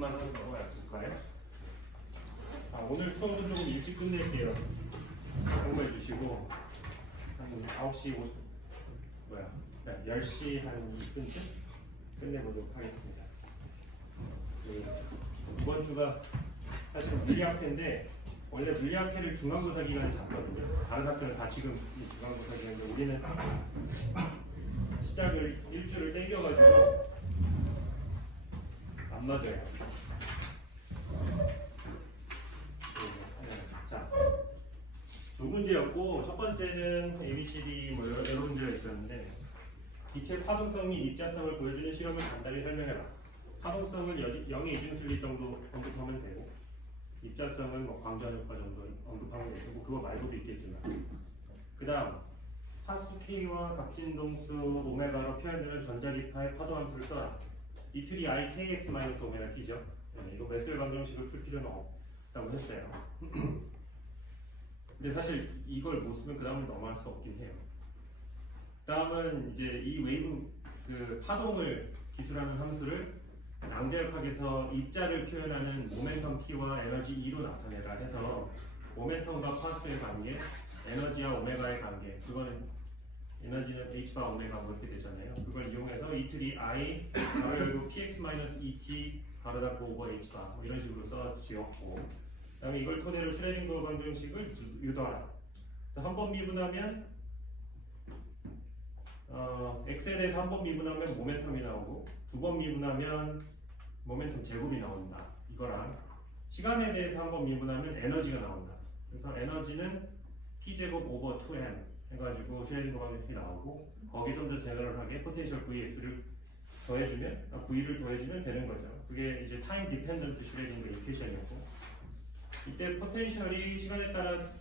부분만 하고 넘어갈까요? 오늘 수업은 조금 일찍 끝낼게요. 공부해 주시고 한 9시 10시 한 20분쯤 끝내보도록 하겠습니다. 이번 주가 사실 물리학회인데 원래 물리학회를 중간고사 기간에 잡거든요. 다른 학교는 다 지금 중간고사 기간인데 우리는 시작을 일주를 땡겨가지고 안 맞아요. 자, 두 문제였고 첫 번째는 ABCD 뭐 여러 문제가 있었는데 기체 파동성 및 입자성을 보여주는 실험을 간단히 설명해라. 파동성은 0의 이중순위 정도 언급하면 되고 입자성은 뭐 광전 효과 정도 언급하면 되고 그거 말고도 있겠지만 그 다음 파수 K와 각진동수 오메가로 표현되는 전자기파의 파도함수를 써라. 이 틀이 I KX-오메가 T죠. 이거 맥스웰 방정식을 풀 필요는 없다고 했어요. 근데 사실 이걸 못 쓰면 그 다음은 넘어갈 수 없긴 해요. 다음은 이제 이 웨이브 그 파동을 기술하는 함수를 양자역학에서 입자를 표현하는 모멘텀 T와 에너지 E로 나타내라 해서 모멘텀과 파수의 관계, 에너지와 오메가의 관계, 그거는 에너지는 H바 오메가 뭐 이렇게 되잖아요. 그걸 이용해서 이 틀이 I 가로 열고 PX-ET 가로 닫고 오버 H바 뭐 이런 식으로 써 지었고 그다음에 이걸 토대로 슈레딩거 방정식을 유도하라. 한 번 미분하면 X에 대해서 한 번 미분하면 모멘텀이 나오고 두 번 미분하면 모멘텀 제곱이 나온다. 이거랑 시간에 대해서 한 번 미분하면 에너지가 나온다. 그래서 에너지는 T제곱 오버 2M 해가지고 슈레딩거 방정식이 나오고 거기에 좀 더 제너럴하게 포텐셜 VX를 더해주면 V를 더해주면 되는 거죠. 그게 이제 타임 디펜던트 슈레딩거 이퀘이션이었고 이때 포텐셜이 시간에 따라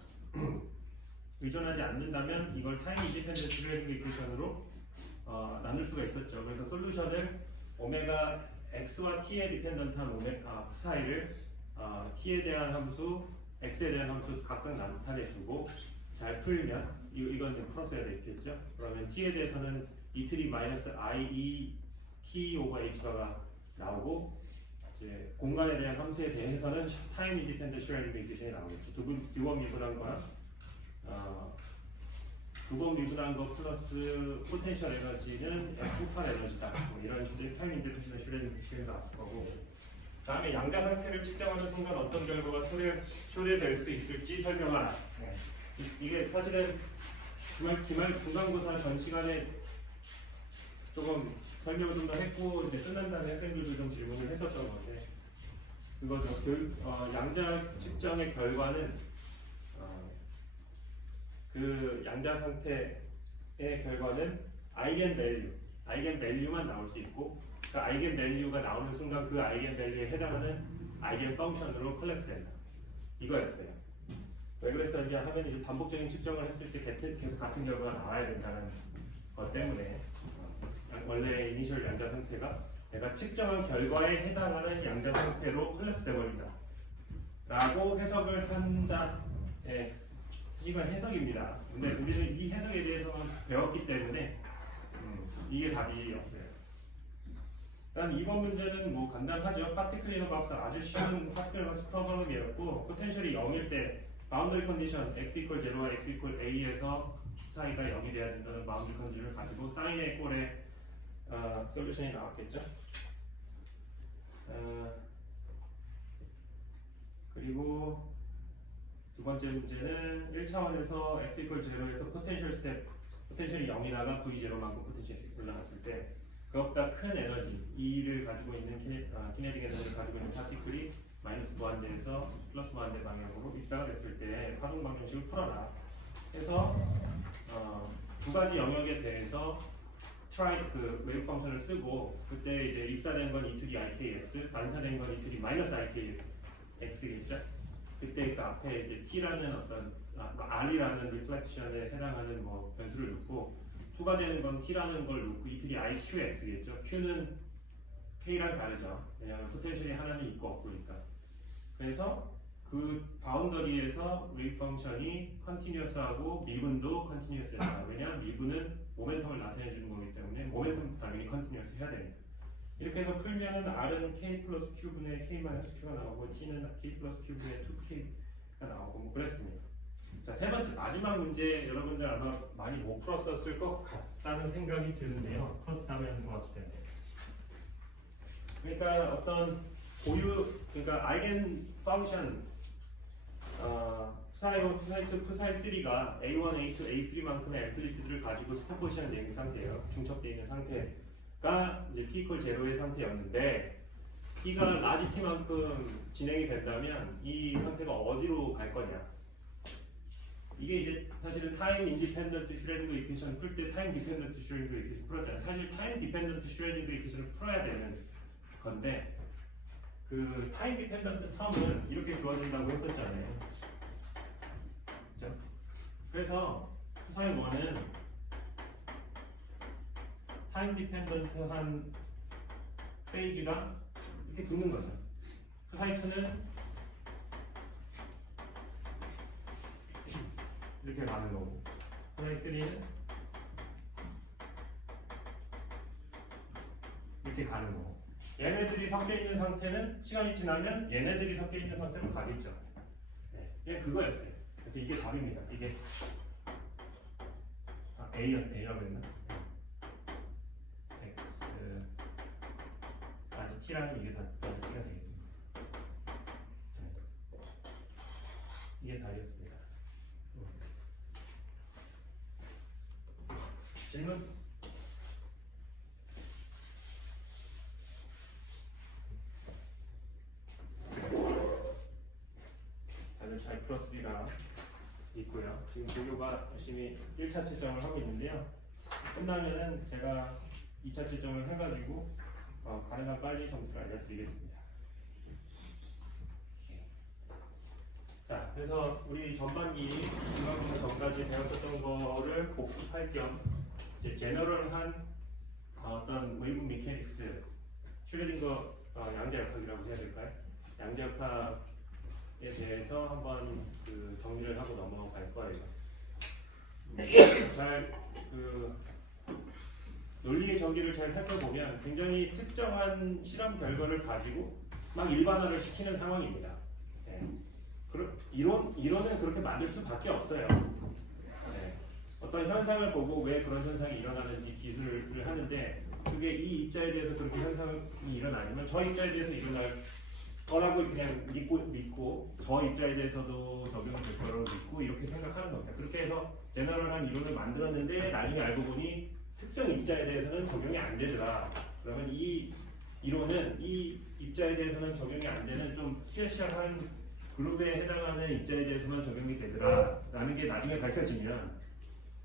의존하지 않는다면 이걸 타임 인디펜던트 슈레딩거 이퀘이션으로 나눌 수가 있었죠. 그래서 솔루션을 오메가 x와 t에 디펜던트한 사이를 t에 대한 함수, x에 대한 함수 각각 나타내주고 잘 풀면 이건 좀 풀었어야 되겠죠. 그러면 t에 대해서는 이틀이 마이너스 i t 오버 h바가 나오고 이제 공간에 대한 함수에 대해서는 타임 인디펜던트 슈레딩거 이퀘이션이 나오겠죠. 두 번 미분한 거랑 두 번 미분한 거 플러스 포텐셜 에너지는 토탈 에너지다. 뭐 이런 식의 타임 인디펜던트 슈레딩거 이퀘이션이 나왔을 거고 다음에 양자 상태를 측정하는 순간 어떤 결과가 초래될 수 있을지 설명하라. 이게 사실은 기말 중간고사 전 시간에 조금 설명을 좀 더 했고 이제 끝난 다음에 학생들도 좀 질문을 했었던 건데 그거죠. 양자 측정의 결과는 그 양자 상태의 결과는 아이겐 밸류만 나올 수 있고 그 아이겐 밸류가 나오는 순간 그 아이겐 밸류에 해당하는 아이겐 펑션으로 컬렉트 된다. 이거였어요. 왜 그랬었냐 하면 이제 반복적인 측정을 했을 때 계속 같은 결과가 나와야 된다는 것 때문에 원래 이니셜 양자 상태가 내가 측정한 결과에 해당하는 양자 상태로 컬렉트 돼버린다 라고 해석을 한다. 이건 해석입니다. 근데 우리는 이 해석에 대해서만 배웠기 때문에 이게 답이었어요. 그다음 2번 문제는 뭐 간단하죠. 파티클 이너 박스 아주 쉬운 파티클 박스 프로블럼이었고 포텐셜이 0일 때 바운더리 컨디션 x 이퀄 0와 x 이퀄 a에서 사이가 0이 돼야 된다는 바운더리 컨디션을 가지고 사인의 꼴의 솔루션이 나왔겠죠. 그리고 두 번째 문제는 1차원에서 x 이퀄 0에서 포텐셜이 0이다가 v0만큼 포텐셜이 올라갔을 때 그것보다 큰 에너지 E를 가지고 있는 키네틱 에너지를 가지고 있는 파티클이 마이너스 무한대에서 플러스 무한대 방향으로 입사가 됐을 때 파동 방정식을 풀어라 해서 두 가지 영역에 대해서 그 웨이브 펑션을 쓰고 그때 이제 입사된 건 이틀이 ikx, 반사된 건 이틀이 마이너스 ikx겠죠. 그때 그 앞에 이제 t라는 어떤 r이라는 리플렉션에 해당하는 뭐 변수를 넣고 추가되는 건 t라는 걸 넣고 이틀이 iqx겠죠. q는 k랑 다르죠. 왜냐하면 포텐셜이 하나는 있고 없고니까. 그래서 그 바운더리에서 웨이브 펑션이 컨티뉴어스하고 미분도 컨티뉴어스하다. 왜냐하면 미분은 모멘텀을 나타내 주는 거기 때문에 모멘텀도 당연히 컨티뉴어스 해야 됩니다. 이렇게 해서 풀면은 R은 K 플러스 Q분의 K 마이너스 Q가 나오고 T는 K 플러스 Q분의 2K가 나오고 뭐 그랬습니다. 자, 세 번째 마지막 문제 여러분들 아마 많이 못 풀었었을 것 같다는 생각이 드는데요. 풀었다면 좋았을 텐데. 그러니까 어떤 그러니까 아이겐 펑션 푸사이1, 푸사이2, 푸사이3가 A1, A2, A3만큼의 앰플리튜드를 가지고 스포포지션 되어 있는 상태예요. 중첩되어 있는 상태가 이제 T 이퀄 제로의 상태였는데 T가 라지 T만큼 진행이 된다면 이 상태가 어디로 갈 거냐? 이게 이제 사실은 타임 인디펜던트 슈레딩거 이퀘이션 풀 때 타임 디펜던트 슈레딩거 이퀘이션 풀었잖아요. 사실 타임 디펜던트 슈레딩거 이퀘이션을 풀어야 되는 건데 그 타임 디펜던트 텀은 이렇게 주어진다고 했었잖아요. 그렇죠? 그래서 푸사이 1은 타임 디펜던트한 페이지가 이렇게 붙는 거죠. 푸사이 2는 이렇게 가는 거고, 푸사이 3는 이렇게 가는 거고. 얘네들이 섞여 있는 상태는 시간이 지나면 얘네들이 섞여 있는 상태로 가겠죠. 네, 이게 그거였어요. 그래서 이게 답입니다. 이게 A라고 했나? X 아직 T라는 이게 다 T가 되겠네요. 네. 이게 답이었습니다. 질문? 다들 잘 풀었으리라 있고요. 지금 고교가 열심히 1차 채점을 하고 있는데요. 끝나면은 제가 2차 채점을 해가지고 가능한 빨리 점수를 알려드리겠습니다. 자, 그래서 우리 전반기 중간고사 전까지 배웠었던 거를 복습할 겸 이제 제너럴한 어떤 웨이브 메케닉스, 슈레딩거 양자역학이라고 해야 될까요? 양자역학에 대해서 한번 그 정리를 하고 넘어갈 거예요. 잘 논리의 전기를 잘 살펴보면 굉장히 특정한 실험 결과를 가지고 막 일반화를 시키는 상황입니다. 네. 이론은 그렇게 만들 수밖에 없어요. 네. 어떤 현상을 보고 왜 그런 현상이 일어나는지 기술을 하는데 그게 이 입자에 대해서 그렇게 현상이 일어나면 저 입자에 대해서 일어날 거라고 그냥 믿고 저 입자에 대해서도 적용될 거라고 믿고 이렇게 생각하는 겁니다. 그렇게 해서 제너럴한 이론을 만들었는데 나중에 알고 보니 특정 입자에 대해서는 적용이 안 되더라. 그러면 이 이론은 이 입자에 대해서는 적용이 안 되는 좀 스페셜한 그룹에 해당하는 입자에 대해서만 적용이 되더라 라는 게 나중에 밝혀지면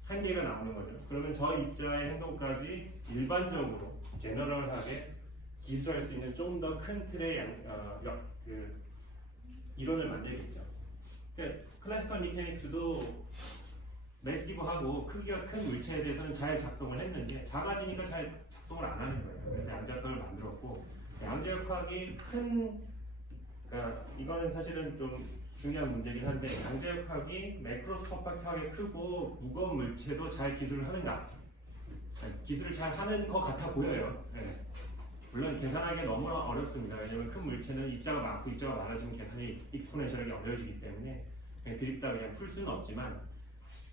한계가 나오는 거죠. 그러면 저 입자의 행동까지 일반적으로 제너럴하게 기술할 수 있는 좀 더 큰 틀의 이론을 만들겠죠. 그러니까 클래시컬 미케닉스도 매시브하고 크기가 큰 물체에 대해서는 잘 작동을 했는데 작아지니까 잘 작동을 안 하는 거예요. 그래서 양자역학을 만들었고 양자역학이 그러니까 이거는 사실은 좀 중요한 문제긴 한데 양자역학이 매크로스코픽하게 크고 무거운 물체도 잘 기술을 하는가? 기술을 잘 하는 것 같아 보여요. 네. 물론 계산하기가 너무 어렵습니다. 왜냐하면 큰 물체는 입자가 많고 입자가 많아지면 계산이 익스포넨셜하게 어려워지기 때문에 그냥 드립다 그냥 풀 수는 없지만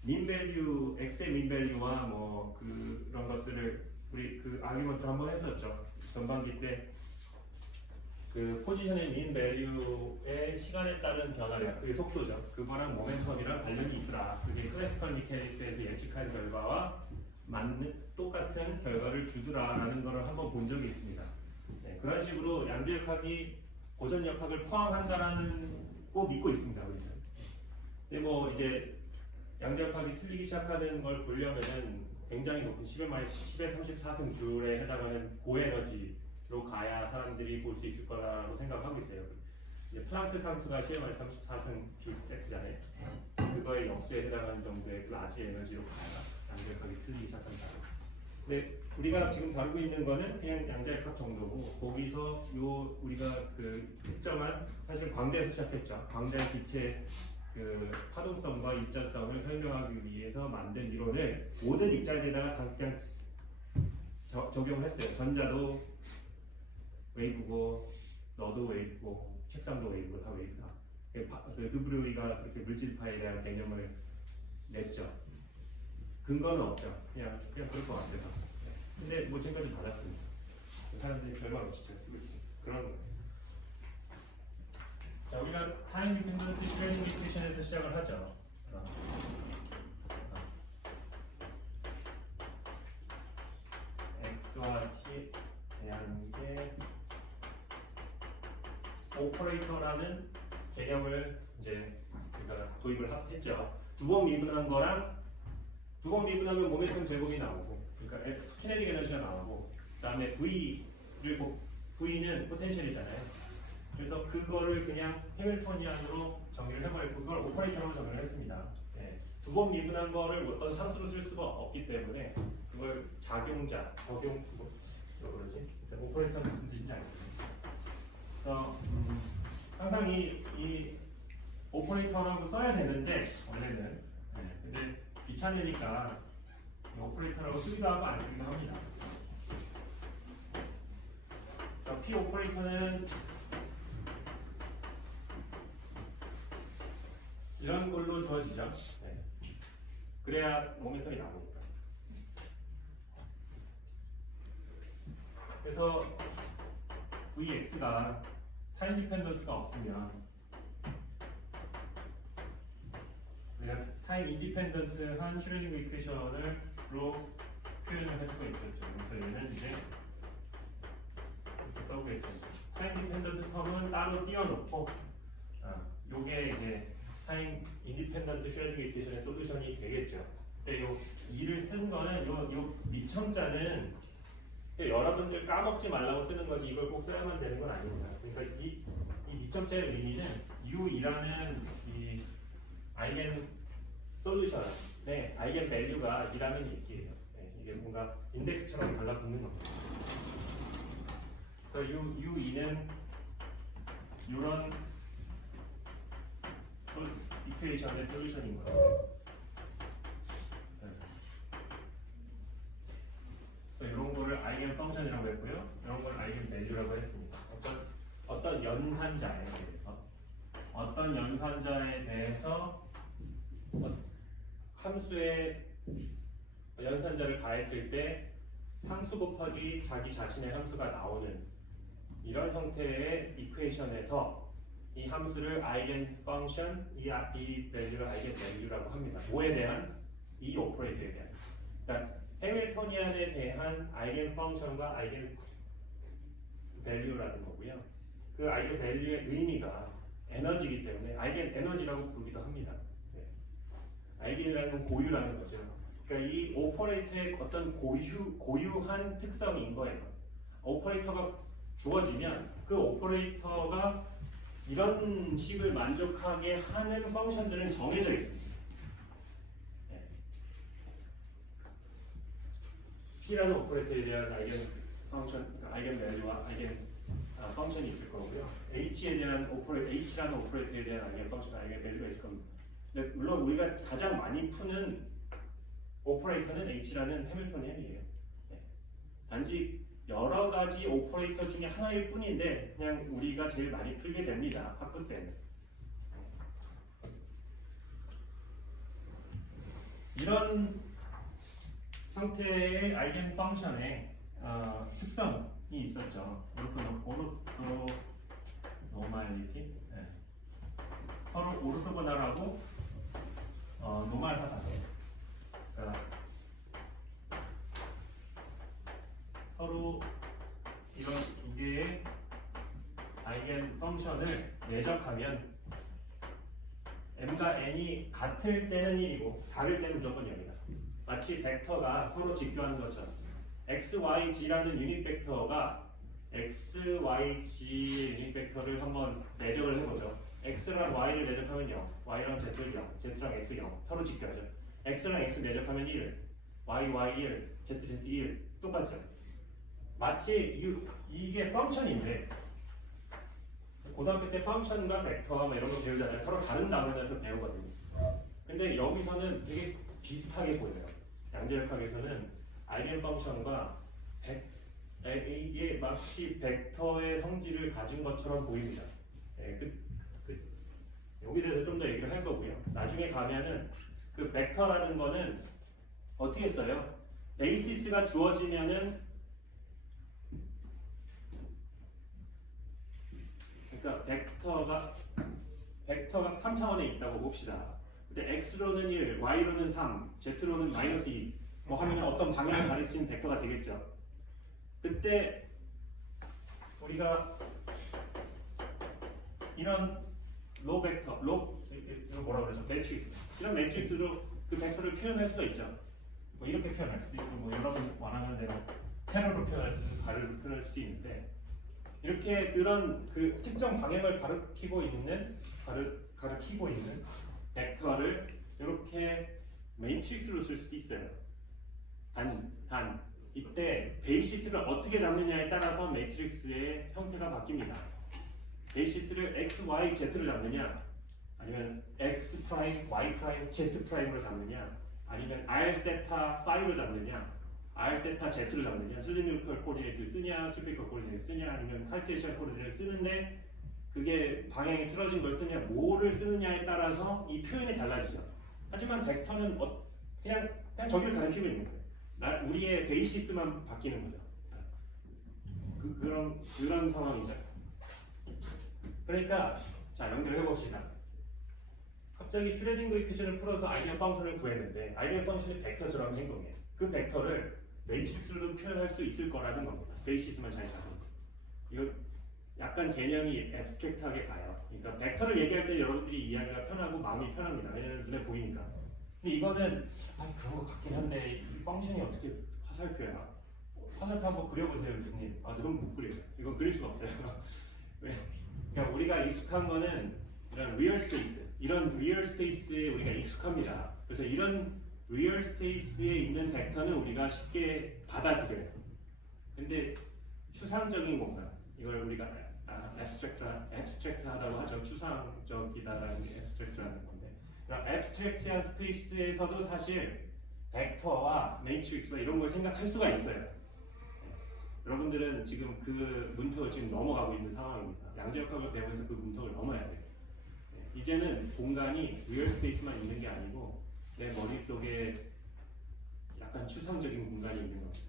민밸류, X의 민밸류와 뭐 그런 것들을 우리 그 아규먼트를 한번 했었죠. 전반기 때 그 포지션의 민밸류의 시간에 따른 변화량, 그게 속도죠. 그거랑 모멘텀이랑 관련이 있더라. 그게 클래시컬 미케닉스에서 예측한 결과와 맞는 똑같은 결과를 주더라라는 것을 한번 본 적이 있습니다. 네, 그런 식으로 양자역학이 고전역학을 포함한다라는 꼭 믿고 있습니다. 우리는. 근데 뭐 이제 양자역학이 틀리기 시작하는 걸 보려면은 굉장히 높은 10의 34승 줄에 해당하는 고에너지로 가야 사람들이 볼 수 있을 거라고 생각하고 있어요. 이제 플랑크 상수가 10의 34승 줄 세트잖아요. 그거의 역수에 해당하는 정도의 라지 에너지로 가야 양자역학이 틀리기 시작한다. 근데 우리가 지금 다루고 있는 거는 그냥 양자역학 정도고 거기서 우리가 그 특정한 사실 광자에서 시작했죠. 광자의 빛의 그 파동성과 입자성을 설명하기 위해서 만든 이론을 모든 입자에다가 다 그냥 적용을 했어요. 전자도 웨이브고 너도 웨이브고 책상도 웨이브고 다 웨이브다. 그 드브로이가 그렇게 물질파에 대한 개념을 냈죠. 근거는 없죠. 그냥 그럴 것 같아서. 근데 뭐 지금까지 받았습니다. 사람들이 별말 없이 잘 쓰고 있습니다. 그런 거예요. 자, 우리가 타임 디펜던트 쉐어링 이퀘이션에서 시작을 하죠. x와 t에 대한 게 오퍼레이터라는 개념을 이제 우리가 도입을 했죠. 두 번 미분한 거랑 두 번 미분하면 모멘텀 제곱이 나오고, 그러니까 키네틱 에너지가 나오고, 그다음에 V는 포텐셜이잖아요. 그래서 그거를 그냥 해밀토니안으로 정의를 해버리고 그걸 오퍼레이터로 정의를 했습니다. 네. 두 번 미분한 거를 어떤 상수로 쓸 수가 없기 때문에 그걸 그러지? 오퍼레이터는 무슨 뜻인지 알겠어요. 그래서 항상 이 오퍼레이터라고 써야 되는데 원래는 근데 귀찮으니까 오퍼레이터라고 쓰기도 하고 안 쓰기도 합니다. 그래서 P 오퍼레이터는 이런 걸로 주어지죠. 그래야 모멘텀이 나오니까. 그래서 Vx가 타임 디펜던스가 없으면 우리가 타임 인디펜던트한 슈레딩거 이퀘이션으로 표현을 할 수가 있었죠. 그래서 얘는 이제 이렇게 써보겠습니다. 타임 디펜던트 텀은 따로 띄워놓고 요게 이제 타임 인디펜던트 슈레딩거 이퀘이션의 솔루션이 되겠죠. 근데 요 2를 쓴 거는 요 미첨자는 여러분들 까먹지 말라고 쓰는 거지 이걸 꼭 써야만 되는 건 아닙니다. 그러니까 이 미첨자의 의미는 U2라는 이 아이겐 솔루션의 아이겐 밸류가 2라는 얘기예요. 이게 뭔가 인덱스처럼 달라붙는 겁니다. 그래서 U2는 이런 이퀘이션의 솔루션인 거예요. 이런 거를 아이겐 펑션이라고 했고요. 이런 걸 아이겐 밸류라고 했습니다. 어떤 연산자에 대해서 함수의 연산자를 가했을 때 상수 곱하기 자기 자신의 함수가 나오는 이런 형태의 이퀘이션에서 이 함수를 아이겐 펑션, 이 밸류를 아이겐 밸류라고 합니다. 뭐에 대한? 이 오퍼레이터에 대한. 그러니까 해밀토니안에 대한 아이겐 펑션과 아이겐 밸류라는 거고요. 그 아이겐 밸류의 의미가 에너지이기 때문에 아이겐 에너지라고 부르기도 합니다. 아이겐이라는 건 고유라는 거죠. 그러니까 이 오퍼레이터의 어떤 고유한 특성인 거예요. 오퍼레이터가 주어지면 그 오퍼레이터가 이런 식을 만족하게 하는 펑션들은 정해져 있습니다. P라는 오퍼레이터에 대한 아이겐 펑션, 아이겐 밸류와 아이겐 펑션이 있을 거고요. H라는 오퍼레이터에 대한 아이겐 펑션, 아이겐 밸류가 있을 겁니다. 근데 물론 우리가 가장 많이 푸는 오퍼레이터는 H라는 해밀토니안이에요. 단지 여러 가지 오퍼레이터 중에 하나일 뿐인데 그냥 우리가 제일 많이 풀게 됩니다. 학부 때는. 이런 형태의 아이겐 펑션의 특성이 있었죠. 오르토노말리티, 서로 오르토고날하고 노말하다. 그러니까 서로 이런 두 개의 아이겐 펑션을 내적하면 m과 n이 같을 때는 1이고 다를 때는 무조건 0이다. 마치 벡터가 서로 직교하는 것처럼 x, y, g라는 유닛 벡터가 x, y, g의 유닛 벡터를 한번 내적을 해보죠. x랑 y를 내적하면 0, y랑 z를 0, z랑 x 0 서로 직교하죠. x랑 x 내적하면 1, y, y 1, z, z 1 똑같죠. 마치 이게 펑션인데 고등학교 때 펑션과 벡터 이런 거 배우잖아요. 서로 다른 단원에서 배우거든요. 근데 여기서는 되게 비슷하게 보여요. 양자역학에서는 아이겐 펑션과 이게 마치 벡터의 성질을 가진 것처럼 보입니다. 예, 여기에 대해서 좀 더 얘기를 할 거고요. 나중에 가면은 그 벡터라는 거는 어떻게 써요? 베이시스가 주어지면은, 그러니까 벡터가 3차원에 있다고 봅시다. 근데 x로는 1, y로는 3, z로는 마이너스 2 뭐 하면 어떤 방향을 가리키는 벡터가 되겠죠. 그때 우리가 이런 로 벡터, 이거 뭐라 그러죠? 매트릭스. 이런 매트릭스로 그 벡터를 표현할 수가 있죠. 뭐 이렇게 표현할 수도 있고, 뭐 여러분 원하는 대로 세로로 표현할 수도 있고, 가로로 표현할 수도 있는데, 이렇게 그런 그 특정 방향을 가리키고 있는 벡터를 이렇게 매트릭스로 쓸 수도 있어요. 단 이때 베이시스를 어떻게 잡느냐에 따라서 매트릭스의 형태가 바뀝니다. 베이시스를 x, y, z로 잡느냐, 아니면 x 프라임, y 프라임, z 프라임으로 잡느냐, 아니면 r 세타 파이로 잡느냐, r 세타 z로 잡느냐, 실리미컬 코디네이트를 쓰냐, 스피컬 코디네이트를 쓰냐, 아니면 칼테시안 코디네이트를 쓰는데 그게 방향이 틀어진 걸 쓰냐, 뭐를 쓰느냐에 따라서 이 표현이 달라지죠. 하지만 벡터는 그냥 저기를 가리키고 있는 거예요. 우리의 베이시스만 바뀌는 거죠. 그런 상황이죠. 그러니까 자, 연결해 봅시다. 갑자기 슈레딩거 이퀘이션을 풀어서 아이겐 펑션을 구했는데 아이겐 펑션이 벡터처럼 행동해요. 그 벡터를 매트릭스로 표현할 수 있을 거라는 겁니다. 베이시스만 잘 잡으면. 이거 약간 개념이 앱스트랙트하게 가요. 그러니까 벡터를 얘기할 때 여러분들이 이해하기가 편하고 마음이 편합니다. 왜냐하면 눈에 보이니까. 근데 이거는 그런 것 같긴 한데 이 펑션이 어떻게 화살표야? 화살표 한번 그려보세요, 교수님. 그럼 못 그려요. 이건 그릴 수가 없어요. 왜? 그러니까 우리가 익숙한 거는 이런 리얼 스페이스, 이런 리얼 스페이스에 우리가 익숙합니다. 그래서 이런 리얼 스페이스에 있는 벡터는 우리가 쉽게 받아들여요. 근데 추상적인 공간, 이걸 우리가 앱스트랙트하다고 하죠. 추상적이다라는 게 앱스트랙트라는 건데, 앱스트랙트한 스페이스에서도 사실 벡터와 매트릭스와 이런 걸 생각할 수가 있어요. 여러분들은 지금 그 문턱을 지금 넘어가고 있는 상황입니다. 양자역학을 배우면서 그 문턱을 넘어야 돼요. 이제는 공간이 리얼 스페이스만 있는 게 아니고 내 머릿속에 약간 추상적인 공간이 있는 겁니다.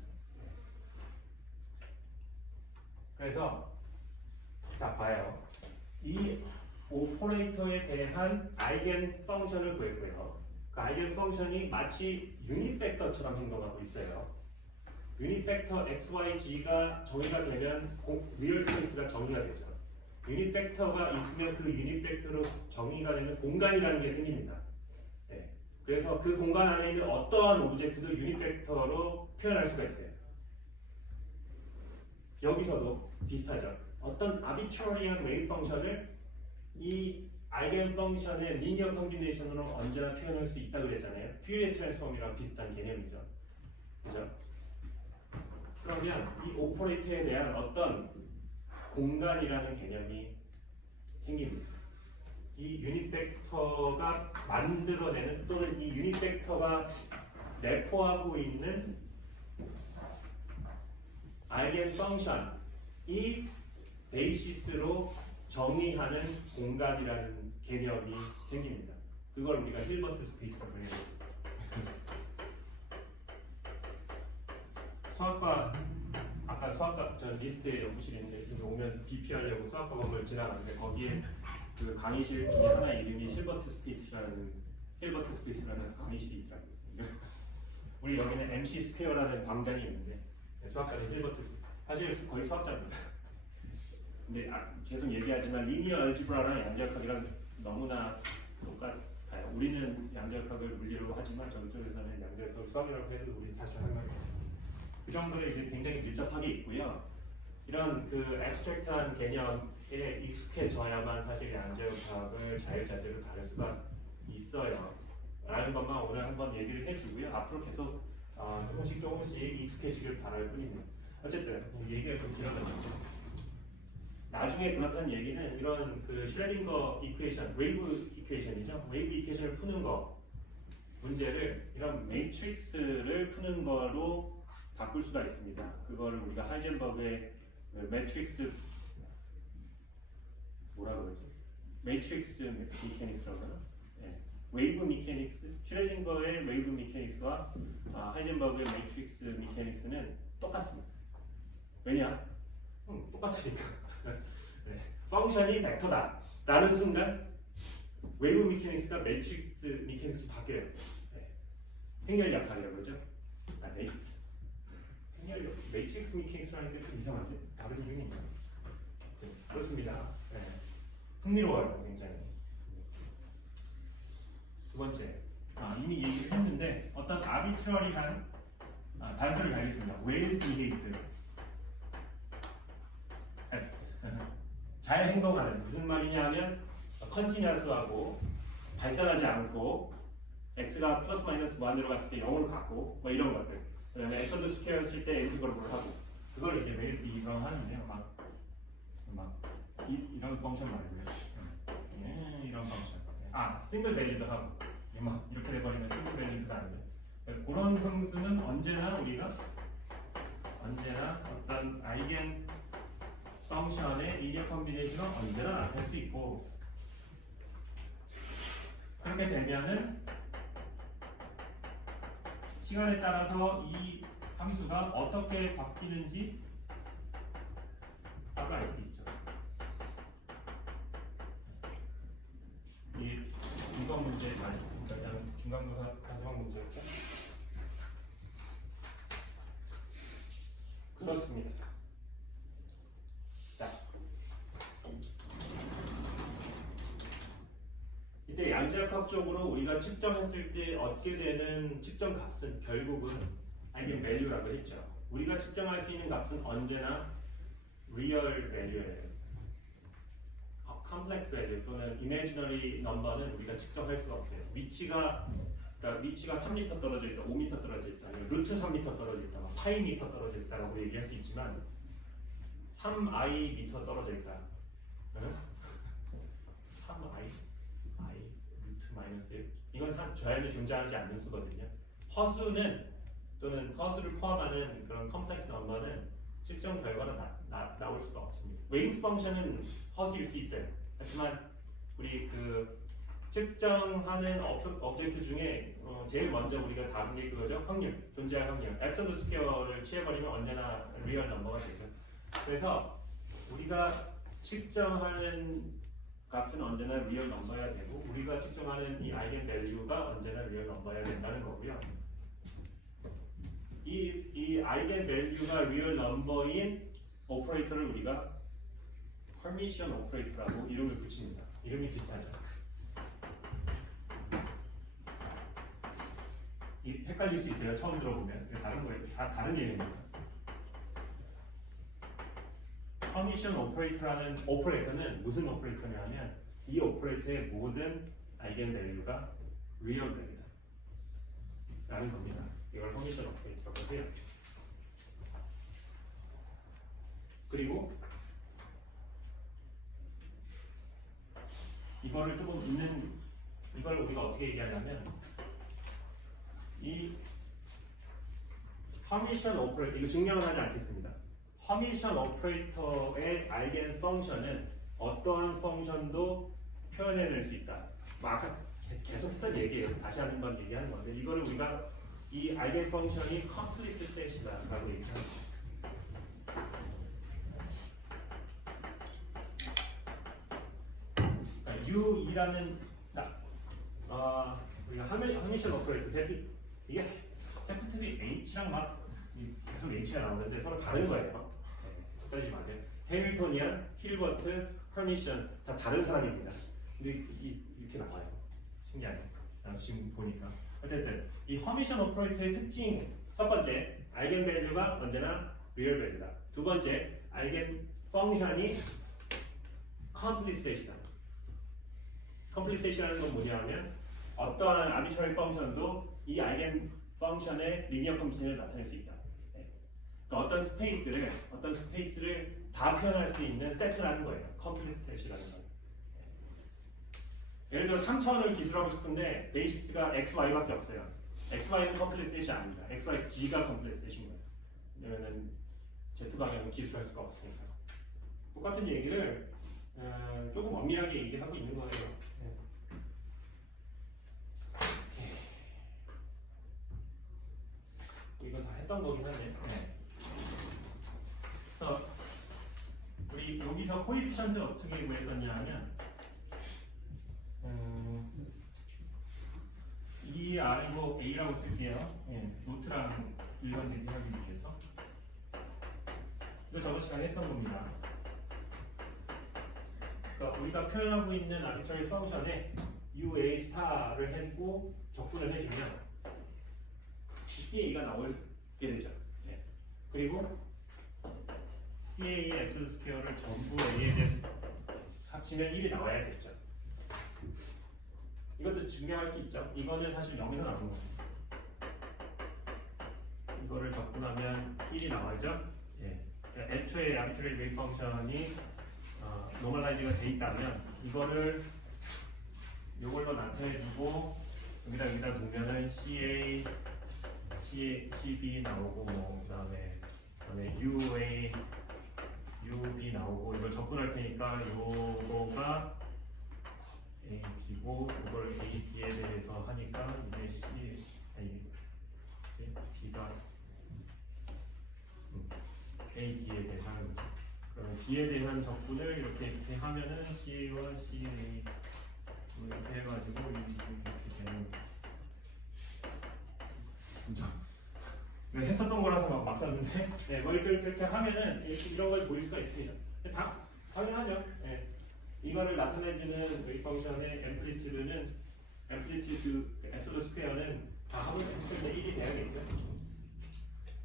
그래서 자, 봐요. 이 오퍼레이터에 대한 아이겐 펑션을 구했고요. 그 아이겐 펑션이 마치 유닛 벡터처럼 행동하고 있어요. 유닛 벡터 x, y, g가 정의가 되면 리얼 스페이스가 정의가 되죠. 유닛 벡터가 있으면 그 유닛 벡터로 정의가 되는 공간이라는 게 생깁니다. 네. 그래서 그 공간 안에 있는 어떠한 오브젝트도 유닛 벡터로 표현할 수가 있어요. 여기서도 비슷하죠. 어떤 아비트러리한 웨이브 펑션을 이 아이겐 펑션의 리니어 컨비네이션으로 언제나 표현할 수 있다고 그랬잖아요. 퓨리에 트랜스폼이랑 비슷한 개념이죠. 그죠? 그러면 이 오퍼레이터에 대한 어떤 공간이라는 개념이 생깁니다. 이 유닛 벡터가 만들어내는, 또는 이 유닛 벡터가 내포하고 있는 아이겐 펑션이 베이시스로 정의하는 공간이라는 개념이 생깁니다. 그걸 우리가 힐버트 스페이스라고 해요. 수학과, 아까 수학과 저 리스트에 연구실에 있는데 오면서 BP하려고 수학과 건물 지나갔는데 거기에 그 강의실 중에 하나 이름이 힐버트 스페이스라는 강의실이 있더라고요. 우리 여기는 MC 스퀘어라는 광장이 있는데 수학과는 힐버트 스페이스. 사실 거의 수학자입니다. 근데 계속 얘기하지만 리니어 알지브라랑 양자역학이랑 너무나 똑같아요. 우리는 양자역학을 물리라고 하지만 저쪽에서는 양자역학을 수학이라고 해도 우리는 사실 할 말이 없어요. 그 정도로 이제 굉장히 밀접하게 있고요. 이런 그 앱스트랙트한 개념에 익숙해져야만 사실 양자역학을 자유자재로 다룰 수가 있어요. 라는 것만 오늘 한번 얘기를 해주고요. 앞으로 계속 조금씩 익숙해지길 바랄 뿐입니다. 어쨌든 얘기가 좀 길어졌죠. 나중에 그렇다는 얘기는 이런 그 슈레딩거 이퀘이션, 웨이브 이퀘이션이죠. 웨이브 이퀘이션을 푸는 거 문제를 이런 매트릭스를 푸는 거로 바꿀 수가 있습니다. 그거를 우리가 하이젠버그의 매트릭스 뭐라 그러지? 매트릭스 미케닉스라고 하나? 예. 웨이브 미케닉스, 슈레딩거의 웨이브 미케닉스와 하이젠버그의 매트릭스 미케닉스는 똑같습니다. 왜냐? 똑같으니까. 네. 펑션이 벡터다 라는 순간 웨이브 미케닉스가 매트릭스 미케닉스로 바뀌어요. 네. 행렬약학이라고 그러죠. 매트릭스 미케닉스라는 게 좀 이상한데 다른 이름인가요? 그렇습니다. 네. 흥미로워요, 굉장히. 두 번째, 이미 얘기를 했는데 어떤 아비트러리한 단서를 가리겠습니다. well behaved. 잘 행동하는, 무슨 말이냐 하면 컨티뉴어스하고 발산하지 않고 x가 플러스 마이너스 무한대로 갔을 때 0으로 가고 뭐 이런 것들. 그 다음에 엑선드 스퀘어 쓸 때 인티그럴을 하고 그걸 이제 well behaved 하는데요. 이런 펑션 말고요. 이런 펑션. 싱글 밸리드 하고 이렇게 돼버리면 싱글 밸리드가 아니죠. 그런 형수는 언제나 우리가 어떤 아이겐 펑션의 리니어 컨비네이션은 언제나 나타낼 수 있고, 그렇게 되면은 시간에 따라서 이 함수가 어떻게 바뀌는지 바로 알 수 있죠. 이 중간 문제 중간고사 마지막 문제였죠. 그렇습니다. 자, 이때 양자역학적으로 우리가 측정했을 때 얻게 되는 측정 값은 결국은 아이겐 밸류라고 했죠. 우리가 측정할 수 있는 값은 언제나 리얼 밸류예요. 컴플렉스 밸류 또는 이미지너리 넘버는 우리가 측정할 수가 없어요. 위치가 3m 떨어져 있다, 5m 떨어져 있다, 아니면 루트 3m 떨어져 있다, 파이 미터 떨어져 있다라고 얘기할 수 있지만 3i 미터 떨어져 있다. 응? 3i 루트 마이너스 1 이건 저야는 존재하지 않는 수거든요. 허수는 또는 허수를 포함하는 그런 컴플렉스 넘버는 측정 결과가 나올 수가 없습니다. 웨이브 펑션은 허수일 수 있어요. 하지만 우리 그 측정하는 오브젝트 중에 제일 먼저 우리가 다룬 게 그거죠. 확률, 존재할 확률. 앱솔루트 스퀘어를 취해버리면 언제나 리얼 넘버가 되죠. 그래서 우리가 측정하는 값은 언제나 리얼 넘버여야 되고, 우리가 측정하는 이 아이겐 밸류가 언제나 리얼 넘버여야 된다는 거고요. 이 아이겐 밸류가 리얼 넘버인 오퍼레이터를 우리가 퍼미션 오퍼레이터라고 이름을 붙입니다. 이름이 비슷하죠. 헷갈릴 수 있어요. 처음 들어보면. 다른 거예요. 다 다른 얘기입니다. 퍼미션 오퍼레이터라는 오퍼레이터는 무슨 오퍼레이터냐면 이 오퍼레이터의 모든 아이겐 밸류가 리얼 밸류다 라는 겁니다. 이걸 퍼미션 오퍼레이터라고 해요. 그리고 이걸 우리가 어떻게 얘기하냐면 이 허미션 오퍼레이터, 이거 증명을 하지 않겠습니다. 허미션 오퍼레이터의 아이겐 펑션은 어떠한 펑션도 표현해낼 수 있다. 아까 계속 했던 얘기예요. 다시 한번 얘기하는 건데, 이거를 우리가 이 아이겐 펑션이 컴플리트 셋이다라고 얘기합니다. U2라는 우리가 허미션 오퍼레이터 이게 데프트리 H랑 막 계속 H가 나오는데 서로 다른 거예요. 헷갈리지 마세요. 해밀토니안, 힐버트, 허미션 다 다른 사람입니다. 근데 이렇게 나와요. 신기하죠? 지금 보니까 어쨌든 이 허미션 오퍼레이터의 특징, 첫 번째 아이겐 밸류가 언제나 리얼 밸류다. 두 번째 아이겐 펑션이 컴플리트 셋이다. 컴플리트 셋이라는 건 뭐냐면 어떠한 아비트러리 펑션도 이 아이겐 펑션의 리니어 컨비네이션을 나타낼 수 있다. 그러니까 어떤 스페이스를 다 표현할 수 있는 세트라는 거예요. 컴플리트 셋이라는 거예요. 예를 들어 3차원을 기술하고 싶은데 베이시스가 x, y밖에 없어요. x, y는 컴플리트 셋이 아닙니다. x, y, g가 컴플리트 셋인 거예요. 왜냐면은 Z 방향은 기술할 수가 없으니까. 똑같은 얘기를 조금 엄밀하게 얘기하고 있는 거예요. 네. 이건 다 했던 거긴 한데. 네. 그래서 우리 여기서 코에피션트 어떻게 구했었냐 하면 이 아래고 A라고 쓸게요. 예, 노트랑 일반 대비하기 위해서. 이거 저번 시간에 했던 겁니다. 그러니까 우리가 표현하고 있는 아비트러리 펑션에 UA 스타를 해주고 적분을 해주면 CA가 나오게 되죠. 예. 그리고 CA의 앱솔루트 스퀘어를 전부 A에 대해서 합치면 1이 나와야겠죠. 이것도 증명할 수 있죠. 이거는 사실 0에서 나오는 거예요. 이거를 적분하면 1이 나와야죠. 예. 그러니까 애초에 아비트러리 웨이브 펑션이 노멀라이즈가 돼 있다면 이거를 이걸로 나타내주고 여기다 놓으면은 CA, CB 나오고 뭐 그다음에 UA, UB 나오고 이걸 적분할 테니까 요거가 AB고 이걸 AB에 대해서 하니까 이게 C, B가 AB에 대해서 하는 거죠. 그러면 B에 대한 적분을 이렇게 하면은 CA와 CA 이렇게 해가지고 이렇게 되는 거죠. 했었던 거라서 막 썼는데 네, 뭐 이렇게 하면은 이런 걸 보일 수가 있습니다. 다 당연하죠. 네. 이거를 나타내주는 웨이브 펑션의 앰플리튜드는 앱솔루트 스퀘어는 다 합을 했을 때 1이 돼야겠죠.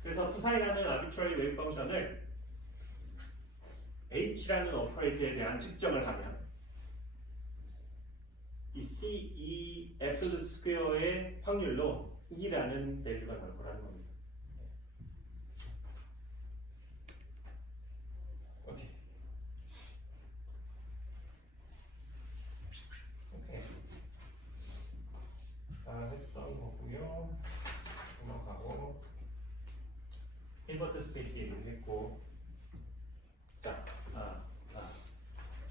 그래서 푸사이라는 아비트러리 웨이브 펑션을 H라는 오퍼레이터에 대한 측정을 하면 이 앱솔루트 스퀘어의 확률로 2라는 밸류가 나올 거라는 겁니다. 오케이. 다 했던 거고요. 넘어가고 힐버트 스페이스 얘기를 했고 자,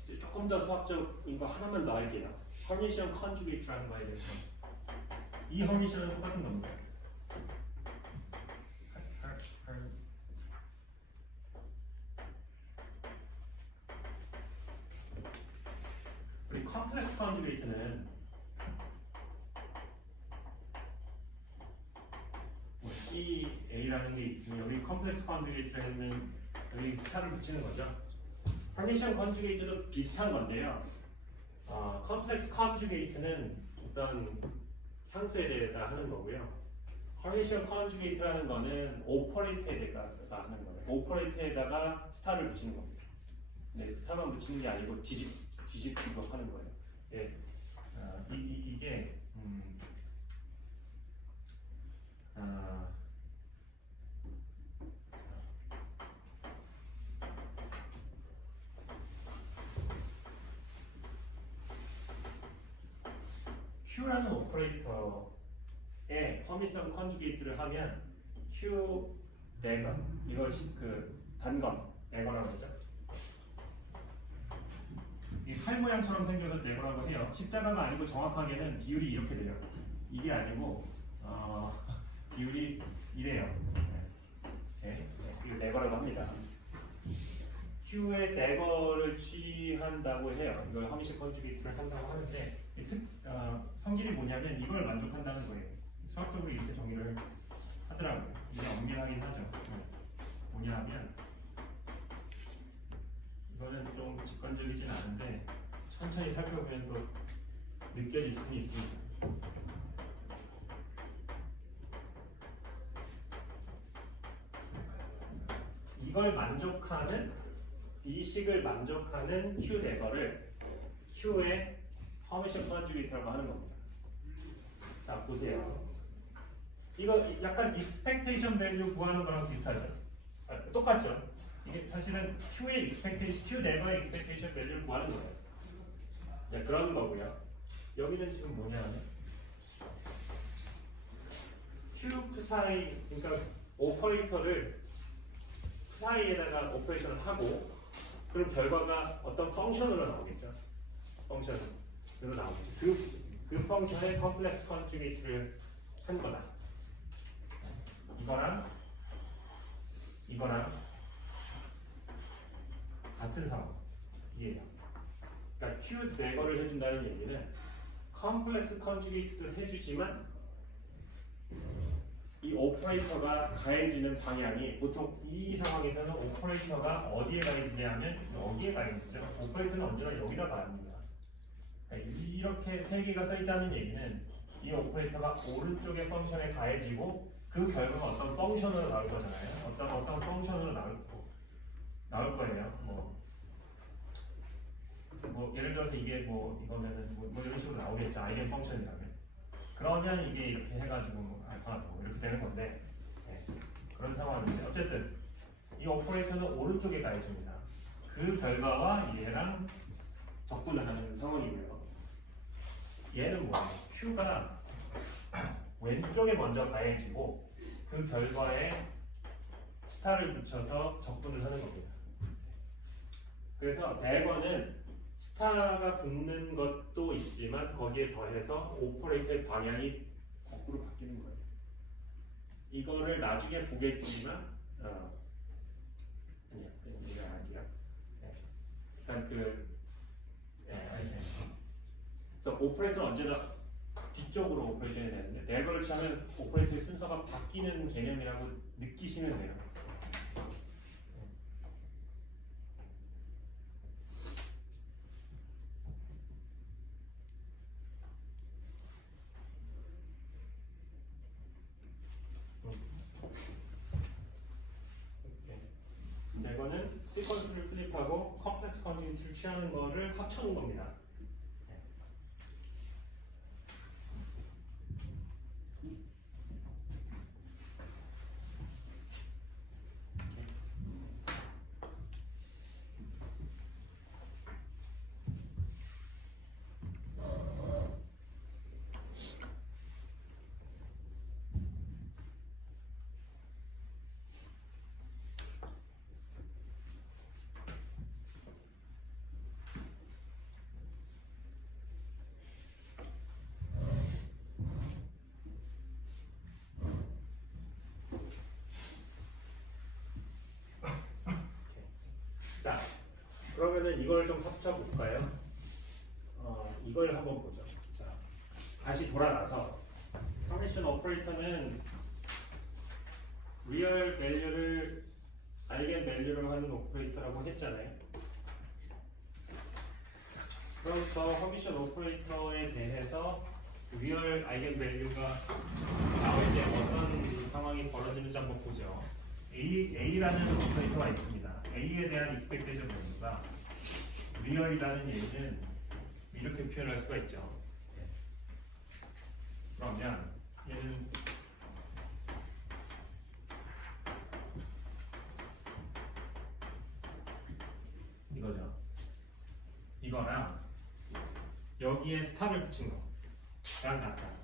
이제 조금 더 수학적인 거 하나만 더 알게요. 허미션 컨주게이트라는 거에 대해서 이 허미션은 똑같은 겁니다. 우리 컴플렉스 컨주게이트는 CA라는 게 있으면 여기 컴플렉스 컨주게이트를 하면 여기 스타를 붙이는 거죠. 허미션 컨주게이트도 비슷한 건데요. 컴플렉스 컨주게이트는 어떤 상수에 대해서 하는 거고요. 허미션 컨주게이트라는 거는 오퍼레이터에 대해서 하는 거예요. 오퍼레이터에다가 스타를 붙이는 겁니다. 네, 스타만 붙이는 게 아니고 뒤집기도 하는 거예요. 예, 이게 Q라는 오퍼레이터에 허미션 컨주게이트를 하면 Q 네건 이걸 그 단건 네거라고 하죠. 이 팔 모양처럼 생겨서 네거라고 해요. 십자가가 아니고 정확하게는 비율이 이렇게 돼요. 이게 아니고 비율이 이래요. 네. 이거 네거라고 합니다. Q의 네거를 취한다고 해요. 이걸 허미션 컨주게이트를 한다고 하는데 성질이 뭐냐면 이걸 만족한다는 거예요. 수학적으로 이렇게 정의를 하더라고요. 이게 엄밀하긴 하죠. 뭐냐면 이거는 좀 직관적이진 않은데 천천히 살펴보면 또 느껴질 수는 있습니다. 이걸 만족하는 이 식을 만족하는 Q 네거를 Q의 허미션 컨주게이트라고 하는 겁니다. 자 보세요. 이거 약간 expectation value 구하는 거랑 비슷하죠? 똑같죠? 이게 사실은 Q 네거의 expectation value를 구하는 거예요. 자, 그런 거고요. 여기는 지금 뭐냐면 Q 사이 그러니까 오퍼레이터를 사이에다가 오퍼레이션을 하고 그럼 결과가 어떤 펑션으로 나오겠죠. 펑션으로 나오겠죠. 그 펑션의 컴플렉스 컨주게이트를 한 거다. 이거랑 같은 상황이에요. 그러니까 Q 대거를 해준다는 얘기는 컴플렉스 컨주게이트도 해주지만 이 오퍼레이터가 가해지는 방향이 보통 이 상황에서는 오퍼레이터가 어디에 가해지냐 하면 여기에 가해지죠. 오퍼레이터는 언제나 여기다 가합니다. 그러니까 이렇게 세 개가 써있다는 얘기는 이 오퍼레이터가 오른쪽의 펑션에 가해지고 그 결과가 어떤 펑션으로 나올 거잖아요. 어떤 펑션으로 나올 거예요. 뭐 예를 들어서 이게 이거면은 뭐 이런 식으로 나오겠죠. 아이겐 펑션이라면. 그러면 이게 이렇게 해가지고 알파가 되고 이렇게 되는 건데 그런 상황인데 어쨌든 이 오퍼레이터는 오른쪽에 가해집니다. 그 결과와 얘랑 적분을 하는 상황이고요. 얘는 뭐예요? Q가 왼쪽에 먼저 가해지고 그 결과에 스타를 붙여서 적분을 하는 겁니다. 그래서 대거는 스타가 붙는 것도 있지만 거기에 더해서 오퍼레이터의 방향이 거꾸로 바뀌는 거예요. 이거를 나중에 보겠지만 아니야 이게 아니야. 일단 그래서 오퍼레이터는 언제나 뒤쪽으로 오퍼레이션이 되는데 대거를 취하면 오퍼레이터의 순서가 바뀌는 개념이라고 느끼시면 돼요. 대거는 시퀀스를 플립하고 컴플렉스 컨주게이트를 취하는 거를 합쳐놓은 겁니다. 자, 그러면은 이걸 좀 합쳐볼까요? 이걸 한번 보죠. 자, 다시 돌아가서 퍼미션 오퍼레이터는 리얼 밸류를 아이겐 밸류로 하는 오퍼레이터라고 했잖아요. 그럼 저 퍼미션 오퍼레이터에 대해서 리얼 아이겐 밸류가 나올 때 어떤 상황이 벌어지는지 한번 보죠. A라는 오퍼레이터가 있습니다. A에 대한 expectation 밸류가 리얼이라는 얘기는 이렇게 표현할 수가 있죠. 그러면 얘는 이거죠. 이거랑 여기에 스타를 붙인 거랑 같다.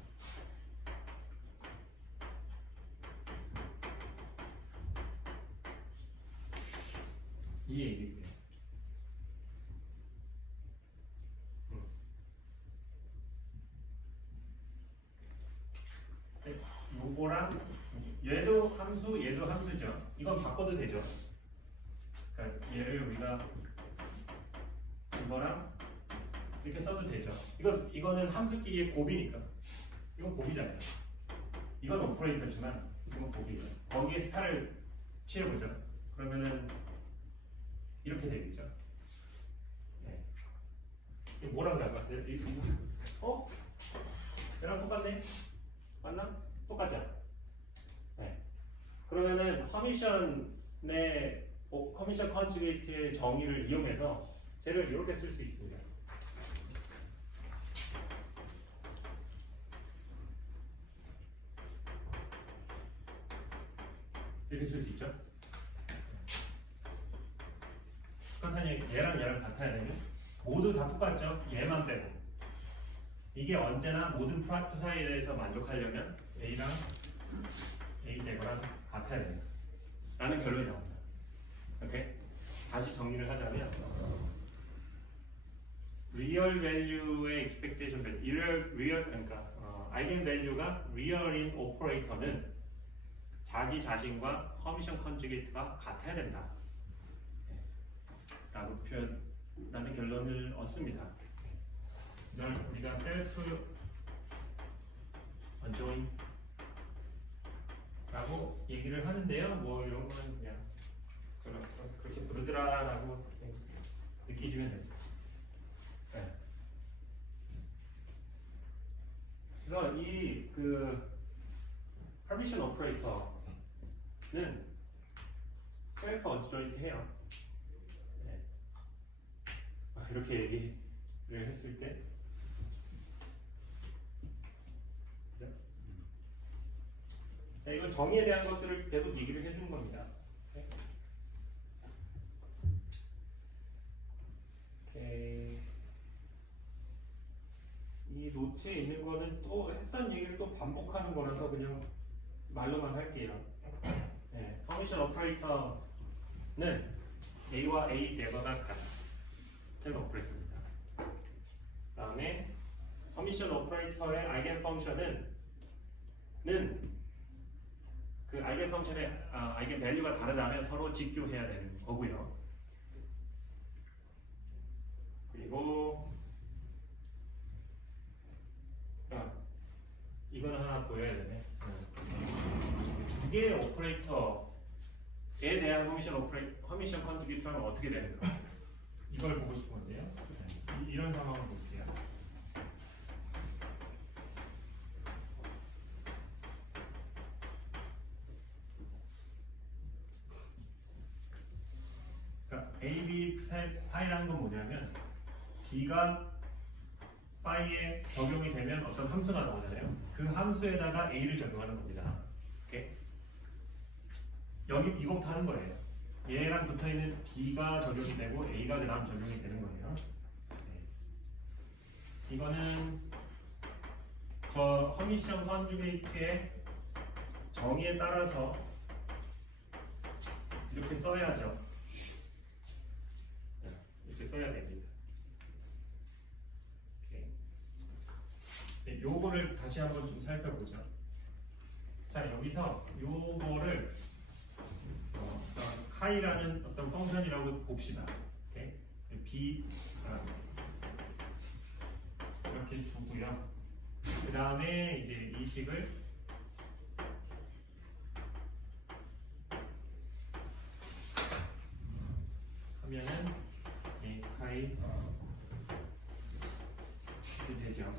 이 얘기고요. 요거랑 얘도 함수, 얘도 함수죠. 이건 바꿔도 되죠. 그러니까 얘를 우리가 이거랑 이렇게 써도 되죠. 이거는 함수끼리의 곱이니까. 이건 곱이잖아요. 이건 오퍼레이터지만 이건 곱이죠. 거기에 스타를 취해보죠. 그러면은 이렇게 되겠죠. 네. 이게 뭐랑 닮았어요? 얘랑 똑같네? 맞나? 똑같죠? 네. 그러면은 커미션의 커미션 컨주게이트의 정의를 이용해서 쟤를 이렇게 쓸 수 있습니다. 이렇게 쓸 수 있죠? 그렇다니 얘랑 같아야 되면 모두 다 똑같죠? 얘만 빼고. 이게 언제나 모든 프로덕트 사이에 대해서 만족하려면 A랑 A 대거랑 같아야 된다 라는 결론이 나옵니다. 오케이? 다시 정리를 하자면 리얼 밸류의 expectation value, 그러니까 아이겐 밸류가 리얼인 오퍼레이터는 자기 자신과 허미션 컨주게이트가 같아야 된다. 라고 표현하는 결론을 얻습니다. 이걸 우리가 셀프 언조인 라고 얘기를 하는데요. 뭐 이런 거는 그냥 그렇게 부르더라라고 느끼시면 됩니다. 네. 그래서 이 퍼미션 오퍼레이터는 셀프 언조인트 해요. 네. 이렇게 얘기를 했을 때 자, 이건 정의에 대한 것들을 계속 얘기를 해주는 겁니다. 오케이. 이 노트에 있는 거는 또 했던 얘기를 또 반복하는 거라서 그냥 말로만 할게요. 네, 퍼미션 오퍼레이터는 A와 A 네버가 같은 오퍼레이터입니다. 다음에 퍼미션 오퍼레이터의 아이겐 펑션은 그 아이겐 펑션의 아이겐 밸류가 다르다면 서로 직교해야 되는 거고요. 그리고 이거는 하나 보여야 되네. 두 개의 오퍼레이터에 대한 허미션 컨주게이트하면 어떻게 되는가? 이걸 보고 싶은 건데요. 이런 상황을 볼게요. 그러니까 A, B 파이라는 건 뭐냐면 B가 파이에 적용이 되면 어떤 함수가 나오잖아요. 그 함수에다가 A를 적용하는 겁니다. 오케이? 여기 이거부터 하는 거예요. 얘랑 붙어있는 B가 적용이 되고 A가 그 다음 적용이 되는 거예요. 네. 이거는 저 허미션 컨주게이트의 정의에 따라서 이렇게 써야죠. 이렇게 써야 됩니다. 네, 요거를 다시 한번 좀 살펴보죠. 자, 여기서 요거를 카이라는 어떤 펑션이라고 봅시다. 오케이? B 이렇게 두고요. 그 다음에 이제 이 식을 하면은 카이 이렇게 되죠.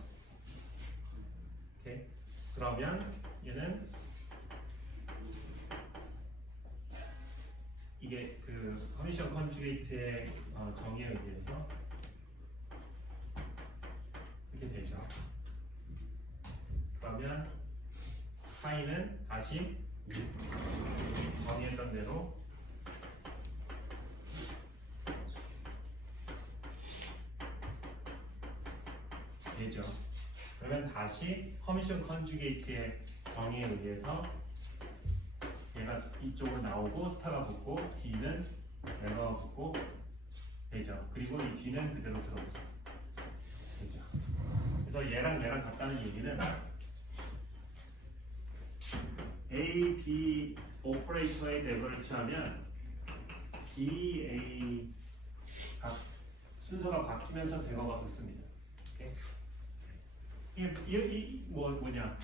오케이? 그러면 얘는 이게 그 커미션 컨주게이트의 정의에 의해서 이렇게 되죠. 그러면 파이는 다시 정의했던 대로 되죠. 그러면 다시 커미션 컨주게이트의 정의에 의해서 얘가 이쪽으로 나오고 스타가 붙고 D는 레버가 붙고 되죠. 그리고 이 D는 그대로 들어오죠. 되죠. 그래서 얘랑 같다는 얘기는 A, B 오퍼레이터의 레버를 취하면 B, A 순서가 바뀌면서 대거가 붙습니다. 이게 뭐냐?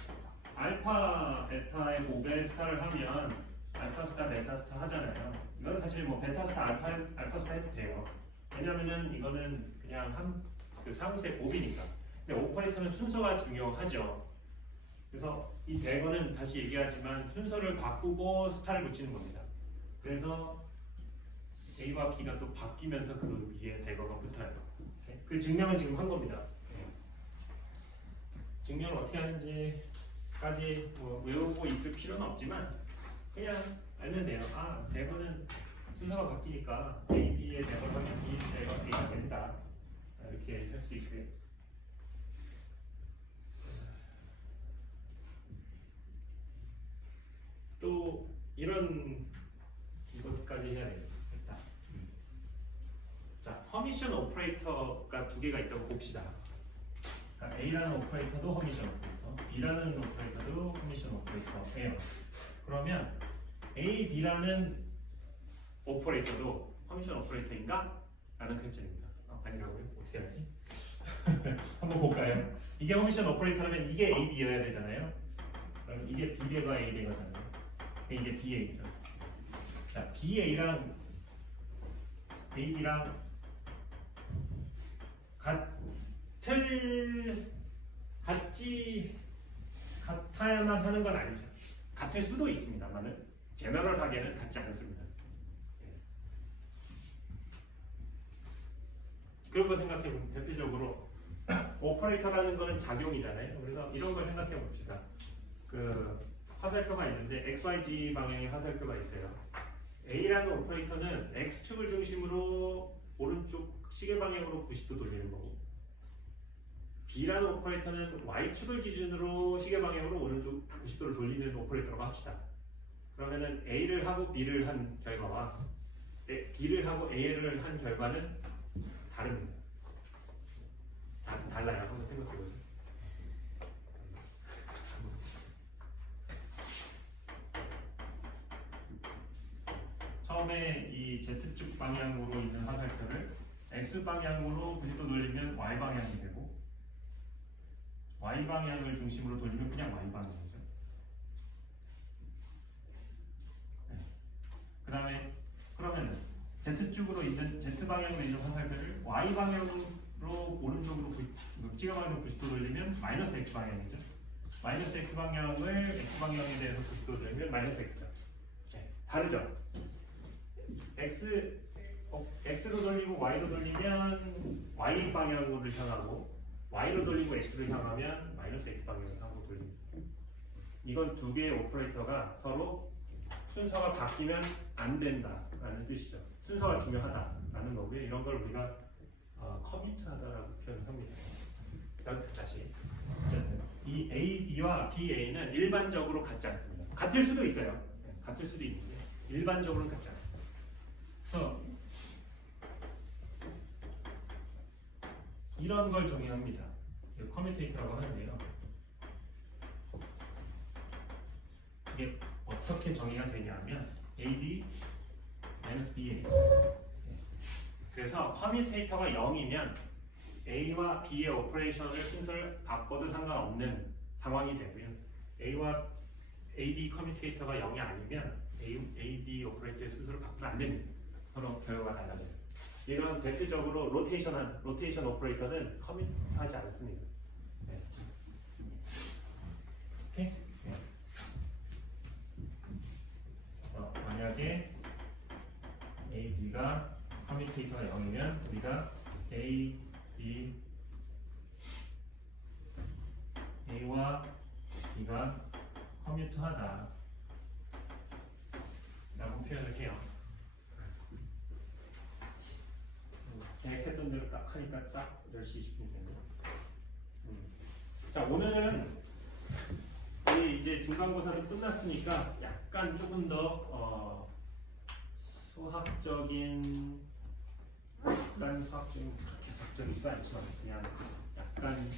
알파, 베타의 곱에 스타를 하면 알파 스타, 베타 스타 하잖아요. 이거는 사실 뭐 베타 스타, 알파 스타 해도 돼요. 왜냐면은 이거는 그냥 그 사무수의 곱이니까. 근데 오퍼레이터는 순서가 중요하죠. 그래서 이 대거는 다시 얘기하지만 순서를 바꾸고 스타를 붙이는 겁니다. 그래서 A와 B가 또 바뀌면서 그 위에 대거가 붙어요. 그 증명은 지금 한 겁니다. 증명을 어떻게 하는지까지 뭐 외우고 있을 필요는 없지만 그냥 알면 돼요. 아, 대거는 순서가 바뀌니까 A, B의 대거를 하면 B, 대거 A가 된다. 이렇게 할 수 있고요. 또 이런 이것까지 해야 되겠다. 허미션 오퍼레이터가 두 개가 있다고 봅시다. 그러니까 A라는 오퍼레이터도 허미션 오퍼레이터, B라는 오퍼레이터도 허미션 오퍼레이터예요. 그러면 A, B라는 오퍼레이터도 허미션 오퍼레이터인가? 라는 퀘스천입니다. 아니라고요? 어떻게 하지? 한번 볼까요? 이게 허미션 오퍼레이터라면 이게 A, B여야 되잖아요. 그럼 이게 B 대가 A 대가잖아요. 이게 BA죠. 자, BA랑 AB랑 같아야만 하는 건 아니죠. 같을 수도 있습니다만은 제너럴하게는 같지 않습니다. 그런 거 생각해 보면 대표적으로 오퍼레이터라는 거는 작용이잖아요. 그래서 이런 걸 생각해 봅시다. 그 화살표가 있는데 XYZ 방향의 화살표가 있어요. A라는 오퍼레이터는 X축을 중심으로 오른쪽 시계 방향으로 90도 돌리는 거고, B라는 오퍼레이터는 Y축을 기준으로 시계 방향으로 오른쪽 90도를 돌리는 오퍼레이터라고 합시다. 그러면은 A를 하고 B를 한 결과와 B를 하고 A를 한 결과는 다릅니다. 달라요. 한번 생각해 보세요. 처음에 이 Z축 방향으로 있는 화살표를 X 방향으로 90도 돌리면 Y 방향이 되고, Y 방향을 중심으로 돌리면 그냥 Y 방향이죠. 네. 그 다음에 그러면 Z축으로 있는 Z 방향으로 있는 화살표를 Y 방향으로 오른쪽으로 시계 방향으로 90도 돌리면 마이너스 X 방향이죠. 마이너스 X 방향을 X 방향에 대해서 90도 돌리면 마이너스 X죠. 네. 다르죠. X로 돌리고 Y로 돌리면 Y 방향으로 향하고, Y로 돌리고 X를 향하면 마이너스 X 방향을 향하고 돌립니다. 이건 두 개의 오퍼레이터가 서로 순서가 바뀌면 안 된다라는 뜻이죠. 순서가 중요하다라는 거고요. 이런 걸 우리가 커미트하다라고 표현합니다. 다시 이 A, B와 BA는 일반적으로 같지 않습니다. 같을 수도 있어요. 같을 수도 있는데 일반적으로는 같지 않습니다. 그래서 이런 걸 정의합니다. 커뮤테이터라고 하는데요. 이게 어떻게 정의가 되냐면 AB BA. 그래서 커뮤테이터가 0이면 A와 B의 오퍼레이션을 순서를 바꿔도 상관없는 상황이 되고요. A와 AB 커뮤테이터가 0이 아니면 AB 오퍼레이터의 순서를 바꾸면 안 됩니다. 서로 결과가 달라져요. 이런 대표적으로 로테이션 오퍼레이터는 커뮤트하지 않습니다. 네. 오케이? 네. 만약에 A, B가 커뮤테이터가 0이면 우리가 A, B, A와 B가 커뮤트하다 라고 표현을 해요. 계획했던 대로 딱 하니까 딱 10시 20분이 되네요. 자, 오늘은 이제 중간고사도 끝났으니까 약간 조금 더 수학적인, 그렇게 수학적이지도 않지만 그냥 약간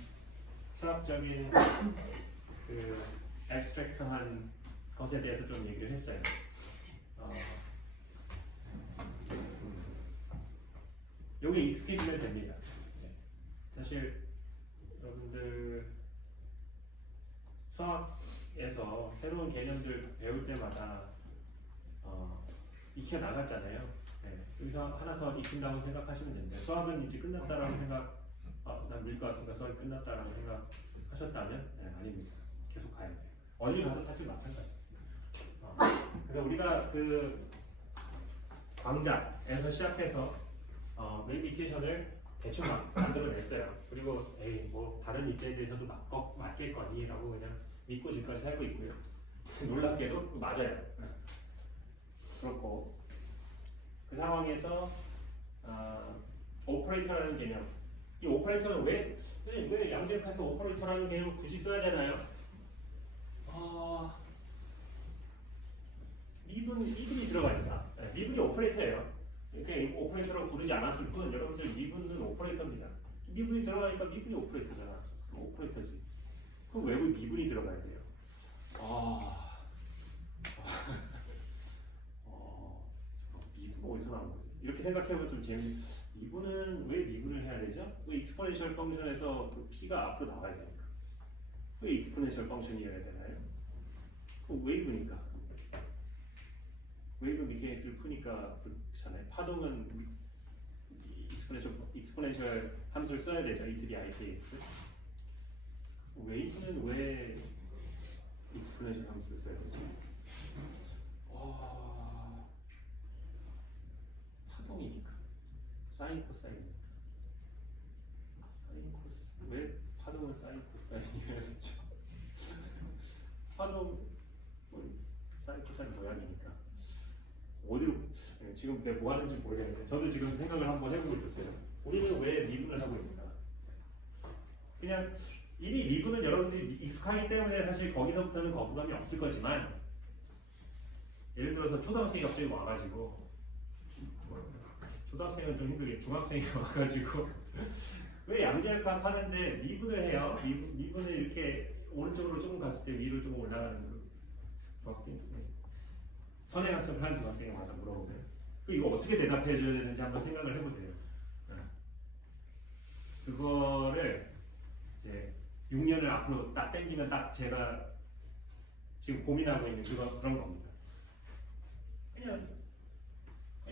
수학적인 그 앱스트랙트한 것에 대해서 좀 얘기를 했어요. 요게 익숙해지면 됩니다. 사실 여러분들 수학에서 새로운 개념들 배울 때마다 익혀 나갔잖아요. 네. 여기서 하나 더 익힌다고 생각하시면 됩니다. 수학은 이제 끝났다라고 생각, 난 밀 것 같으니까 수학이 끝났다라고 생각하셨다면 아닙니다. 계속 가야 돼요. 어딜 가도 사실 마찬가지. 그래서 우리가 그 광자에서 시작해서 메디테이션을 대충 만들어냈어요. 그리고 뭐 다른 입자에 대해서도 맞겠거니라고 그냥 믿고 지금까지 살고 있고요. 놀랍게도 맞아요. 그렇고 그 상황에서 오퍼레이터라는 개념, 이 오퍼레이터는 왜 양재역에서 오퍼레이터라는 개념을 굳이 써야 되나요? 미분이 들어가니까. 미분이 오퍼레이터예요. 이렇게 오퍼레이터라고 부르지 않았을 뿐 여러분들 미분은 오퍼레이터입니다. 미분이 들어가니까 미분이 오퍼레이터잖아. 오퍼레이터지. 그럼 왜 미분이 들어가야 돼요? 미분 어디서 나온 거지? 이렇게 생각해보면 좀 미분은 왜 미분을 해야 되죠? 그 익스포넨셜 펑션에서 그 p가 앞으로 나와야 되니까. 왜 익스포넨셜 펑션이어야 되나요? 그 웨이브니까. 웨이브 미케닉스를 푸니까 그렇잖아요. 파동은 익스포넨셜 함수를 써야 되죠. E to the itx. 웨이브는 왜 익스포넨셜 함수를 써야 되죠? 파동이니까. 사인 코사인이니까. 사인 코스. 왜 파동은 사인 코사인이어야 되죠? 파동 사인 코사인 모양이니까. 어디로 지금 내가 뭐 하는지 모르겠는데 저도 지금 생각을 한번 해보고 있었어요. 우리는 왜 미분을 하고 있는가? 그냥 이미 미분은 여러분들이 익숙하기 때문에 사실 거기서부터는 거부감이 없을 거지만 예를 들어서 초등학생이 갑자기 와가지고 초등학생은 좀 힘들게 중학생이 와가지고 왜 양자역학 하는데 미분을 해요? 미분을 이렇게 오른쪽으로 조금 갔을 때 위로 조금 올라가는 그 중학생 선행학습을 하는 중학생이 와서 물어보면 이거 어떻게 대답해 줘야 되는지 한번 생각을 해보세요. 그거를 이제 6년을 앞으로 딱 당기면 딱 제가 지금 고민하고 있는 그런 겁니다. 그냥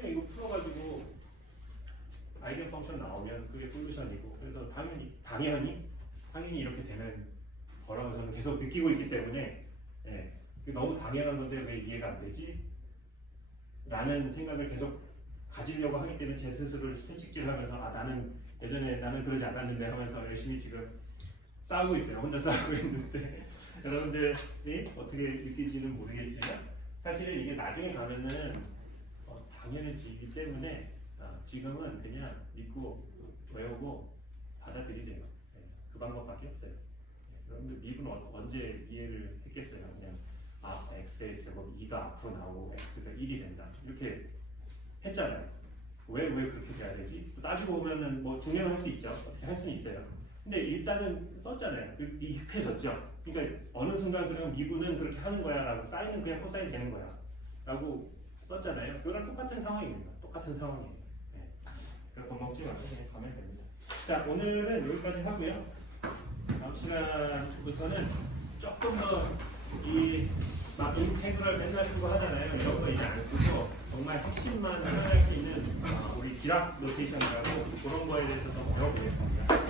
이거 풀어가지고 아이겐 펑션 나오면 그게 솔루션이고 그래서 당연히 이렇게 되는 거라고 저는 계속 느끼고 있기 때문에 너무 당연한 건데 왜 이해가 안 되지? 라는 생각을 계속 가지려고 하기 때문에 제 스스로를 채찍질하면서 나는 그러지 않았는데 하면서 열심히 지금 싸우고 있어요. 혼자 싸우고 있는데 여러분들이 어떻게 느끼지는 모르겠지만 사실은 이게 나중에 가면은 당연해지기 때문에 지금은 그냥 믿고 외우고 받아들이세요. 그 방법밖에 없어요. 여러분들 미분 언제 이해를 했겠어요? 그냥 x의 제곱 2가 앞으로 나오고 x가 1이 된다 이렇게 했잖아요. 왜 그렇게 돼야 되지? 따지고 보면은 뭐 증명할 수 있죠. 어떻게 할 수는 있어요. 근데 일단은 썼잖아요. 익숙해졌죠. 그러니까 어느 순간 그냥 미분은 그렇게 하는 거야 라고 사인은 그냥 코사인 되는 거야 라고 썼잖아요. 그거랑 똑같은 상황입니다. 똑같은 상황이에요. 그래서 겁먹지 말고 그냥 가면 됩니다. 자, 오늘은 여기까지 하고요. 다음 시간부터는 조금 더 막 인테그럴 맨날 쓰고 하잖아요. 이런 거 이제 안 쓰고 정말 핵심만 표현할 수 있는 우리 디락 노테이션이라고 그런 거에 대해서 더 배워보겠습니다.